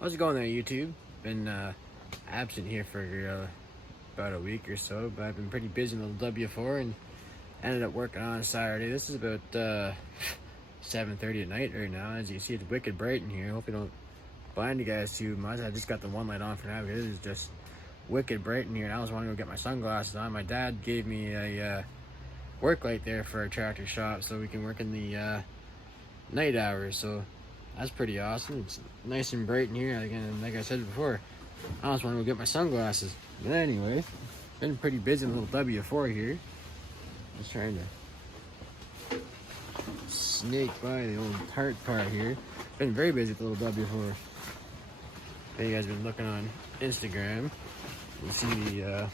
How's it going there, YouTube? Been absent here for about a week or so, but I've been pretty busy in the W4 and ended up working on Saturday. This is about 7:30 at night right now. As you can see, it's wicked bright in here. Hope you don't blind you guys too much. I just got the one light on for now because it is just wicked bright in here, and I was wanting to go get my sunglasses on. My dad gave me a work light there for a tractor shop so we can work in the night hours, so that's pretty awesome. It's nice and bright in here. Again, like I said before, I just want to go get my sunglasses. But anyway, been pretty busy in the little W4 here. Just trying to snake by the old tart part here. Been very busy with the little W4. If you guys been looking on Instagram, you see the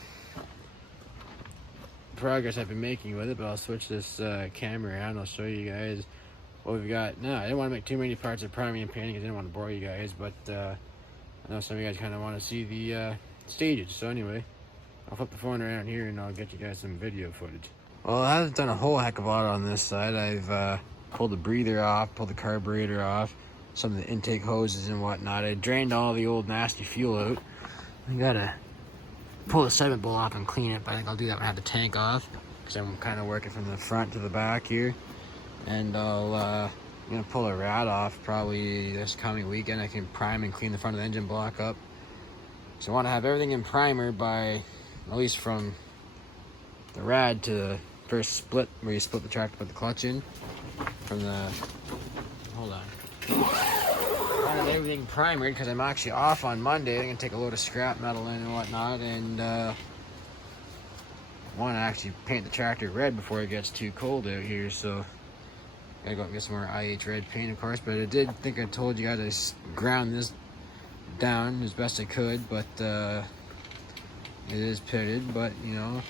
progress I've been making with it, but I'll switch this camera around. I'll show you guys what we've got now. I didn't want to make too many parts of priming and painting because I didn't want to bore you guys, but I know some of you guys kind of want to see the stages. So anyway, I'll flip the phone around here and I'll get you guys some video footage. Well, I haven't done a whole heck of a lot on this side. I've pulled the breather off, pulled the carburetor off, some of the intake hoses and whatnot. I drained all the old nasty fuel out. I gotta pull the segment bowl off and clean it, but I think I'll do that when I have the tank off, because I'm kind of working from the front to the back here. And I'm gonna pull a rad off probably this coming weekend. I can prime and clean the front of the engine block up. So I want to have everything in primer by, at least from the rad to the first split, where you split the tractor, put the clutch in. From the, hold on. I want everything primered because I'm actually off on Monday. I'm gonna take a load of scrap metal in and whatnot, and want to actually paint the tractor red before it gets too cold out here. So gotta go out and get some more IH red paint, of course. But I did think I told you guys to ground this down as best I could, but it is pitted. But you know,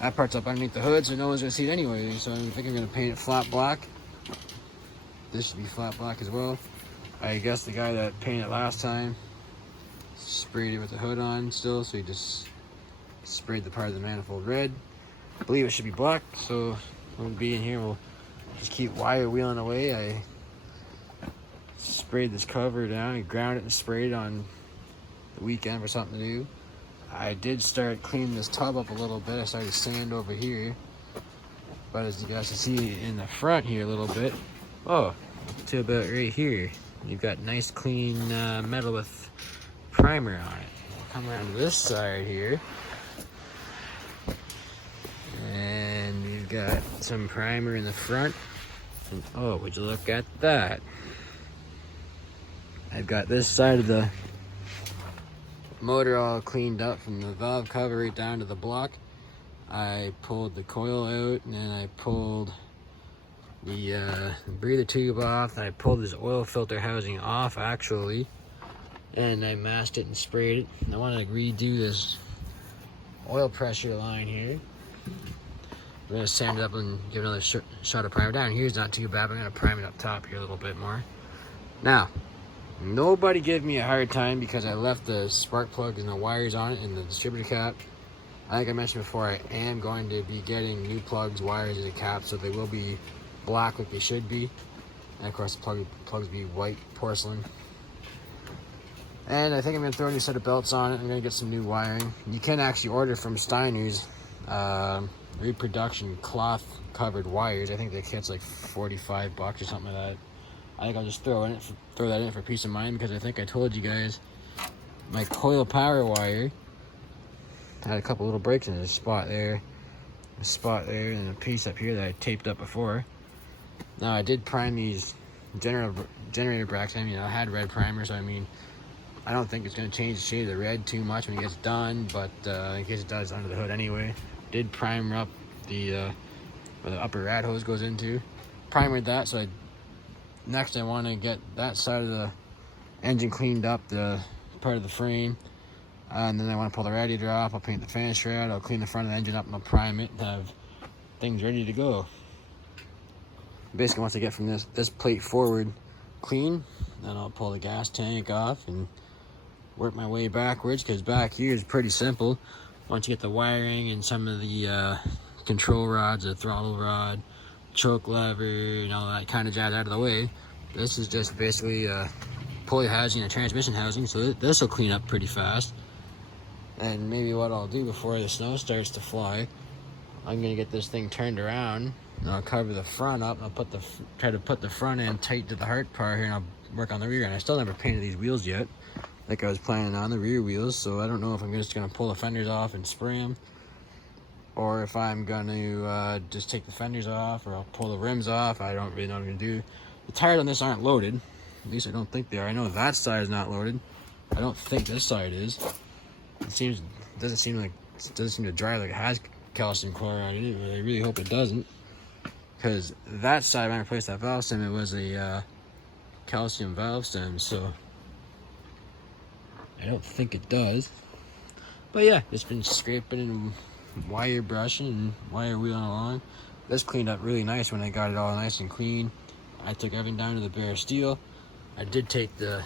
that part's up underneath the hood, so no one's gonna see it anyway. So I think I'm gonna paint it flat black. This should be flat black as well. I guess the guy that painted it last time sprayed it with the hood on still, so he just sprayed the part of the manifold red. I believe it should be black, so we'll be in here. We'll just keep wire wheeling away. I sprayed this cover down and ground it and sprayed it on the weekend for something to do. I did start cleaning this tub up a little bit. I started sand over here, but as you guys can see in the front here a little bit, to about right here, you've got nice clean metal with primer on it. We'll come around to this side here, and you've got some primer in the front. And, oh, would you look at that? I've got this side of the motor all cleaned up from the valve cover right down to the block. I pulled the coil out, and then I pulled the breather tube off. I pulled this oil filter housing off actually, and I masked it and sprayed it. And I want to redo this oil pressure line here. I'm going to sand it up and give another shot of primer. Down here's not too bad, but I'm going to prime it up top here a little bit more. Now, nobody give me a hard time because I left the spark plugs and the wires on it and the distributor cap. Like I mentioned before, I am going to be getting new plugs, wires, and a cap, so they will be black like they should be. And of course the plugs be white porcelain. And I think I'm going to throw a new set of belts on it. I'm going to get some new wiring. You can actually order from Steiner's reproduction cloth covered wires. I think the kit's like $45 or something like that. I think I'll just throw that in for peace of mind, because I think I told you guys my coil power wire had a couple little breaks in it. A spot there, and a piece up here that I taped up before. Now I did prime these generator brackets. I mean, I had red primer, so I mean, I don't think it's going to change the shade of the red too much when it gets done, but in case it does under the hood anyway. Did primer up the where the upper rad hose goes into. Primered that, so next I want to get that side of the engine cleaned up, the part of the frame, and then I want to pull the radiator off. I'll paint the fan shroud, I'll clean the front of the engine up, and I'll prime it and have things ready to go. Basically, once I get from this plate forward clean, then I'll pull the gas tank off and work my way backwards, because back here is pretty simple. Once you get the wiring and some of the control rods, the throttle rod, choke lever, and all that kind of jazz out of the way, this is just basically pulley housing and a transmission housing, so this will clean up pretty fast. And maybe what I'll do before the snow starts to fly, I'm gonna get this thing turned around and I'll cover the front up. I'll try to put the front end tight to the hard part here, and I'll work on the rear end. I still never painted these wheels yet, like I was planning on the rear wheels, so I don't know if I'm just gonna pull the fenders off and spray them, or if I'm gonna just take the fenders off, or I'll pull the rims off. I don't really know what I'm gonna do. The tires on this aren't loaded. At least I don't think they are. I know that side is not loaded. I don't think this side is. It doesn't seem to drive like it has calcium chloride in it, but I really hope it doesn't. Because that side, when I replaced that valve stem, it was a calcium valve stem, so I don't think it does. But yeah, it's been scraping and wire brushing and wire wheeling along. This cleaned up really nice when I got it all nice and clean. I took everything down to the bare steel. I did take the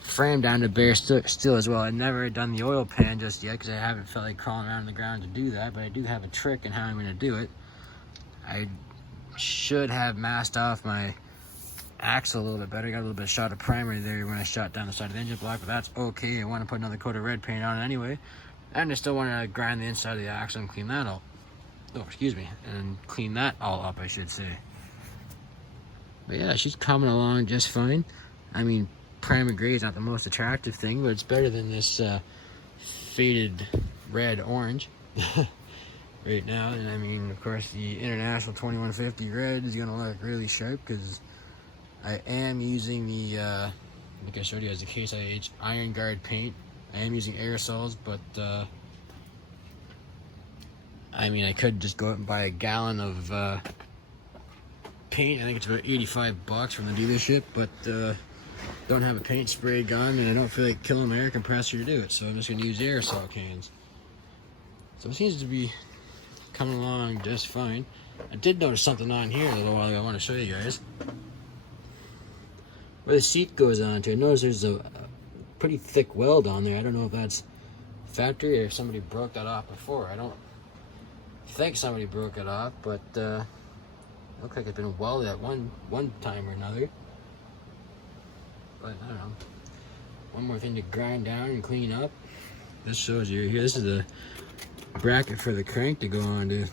frame down to bare steel as well. I never done the oil pan just yet because I haven't felt like crawling around the ground to do that, but I do have a trick in how I'm going to do it. I should have masked off my axle a little bit better. Got a little bit of shot of primer there when I shot down the side of the engine block, but that's okay. I want to put another coat of red paint on it anyway, and I still want to grind the inside of the axle and clean that all. Oh, excuse me, and clean that all up, I should say. But yeah, she's coming along just fine. I mean, primer gray is not the most attractive thing, but it's better than this faded red orange right now. And I mean, of course, the International 2150 red is gonna look really sharp because I am using the like I showed you as the Case IH Iron Guard paint. I am using aerosols, but I mean, I could just go out and buy a gallon of paint. I think it's about 85 bucks from the dealership, but don't have a paint spray gun, and I don't feel like killing my air compressor to do it, so I'm just gonna use aerosol cans. So it seems to be coming along just fine. I did notice something on here a little while ago I want to show you guys. Where the seat goes onto, I noticed there's a pretty thick weld on there. I don't know if that's factory or if somebody broke that off before. I don't think somebody broke it off, but it looks like it's been welded at one time or another. But I don't know. One more thing to grind down and clean up. This shows you here. This is the bracket for the crank to go onto.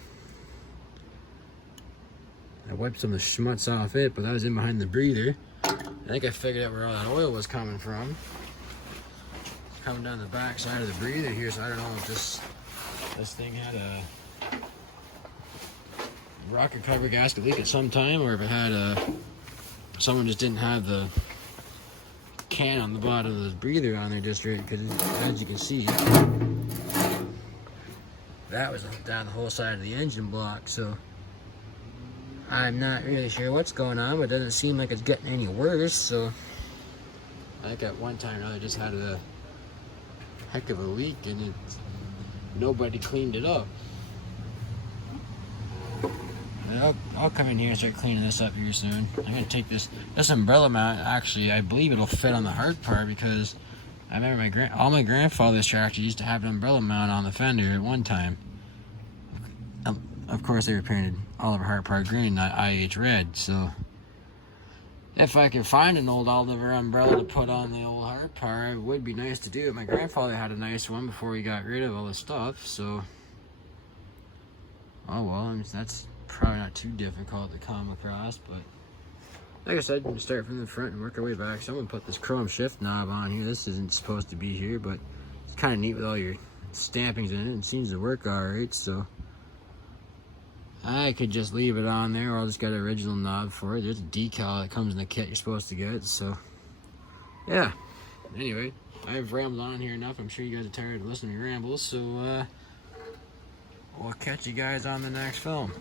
I wiped some of the schmutz off it, but that was in behind the breather. I think I figured out where all that oil was coming from. It's coming down the back side of the breather here, so I don't know if this thing had a rocket cover gasket leak at some time, or if it had someone just didn't have the can on the bottom of the breather on there just right, because as you can see, that was down the whole side of the engine block. So I'm not really sure what's going on, but it doesn't seem like it's getting any worse. So I think at one time or another just had a heck of a leak, and nobody cleaned it up. I'll come in here and start cleaning this up here soon. I'm gonna take this umbrella mount. Actually, I believe it'll fit on the hard part, because I remember all my grandfather's tractors used to have an umbrella mount on the fender at one time. Of course, they were painted Oliver hard part green, not IH red. So if I can find an old Oliver umbrella to put on the old hard part, it would be nice to do it. My grandfather had a nice one before he got rid of all the stuff. So oh well, I mean, that's probably not too difficult to come across, but like I said, start from the front and work our way back. Someone put this chrome shift knob on here. This isn't supposed to be here, but it's kind of neat with all your stampings in it. It seems to work alright, so I could just leave it on there, or I'll just get an original knob for it. There's a decal that comes in the kit you're supposed to get, so yeah. Anyway, I've rambled on here enough. I'm sure you guys are tired of listening to me ramble, so we'll catch you guys on the next film.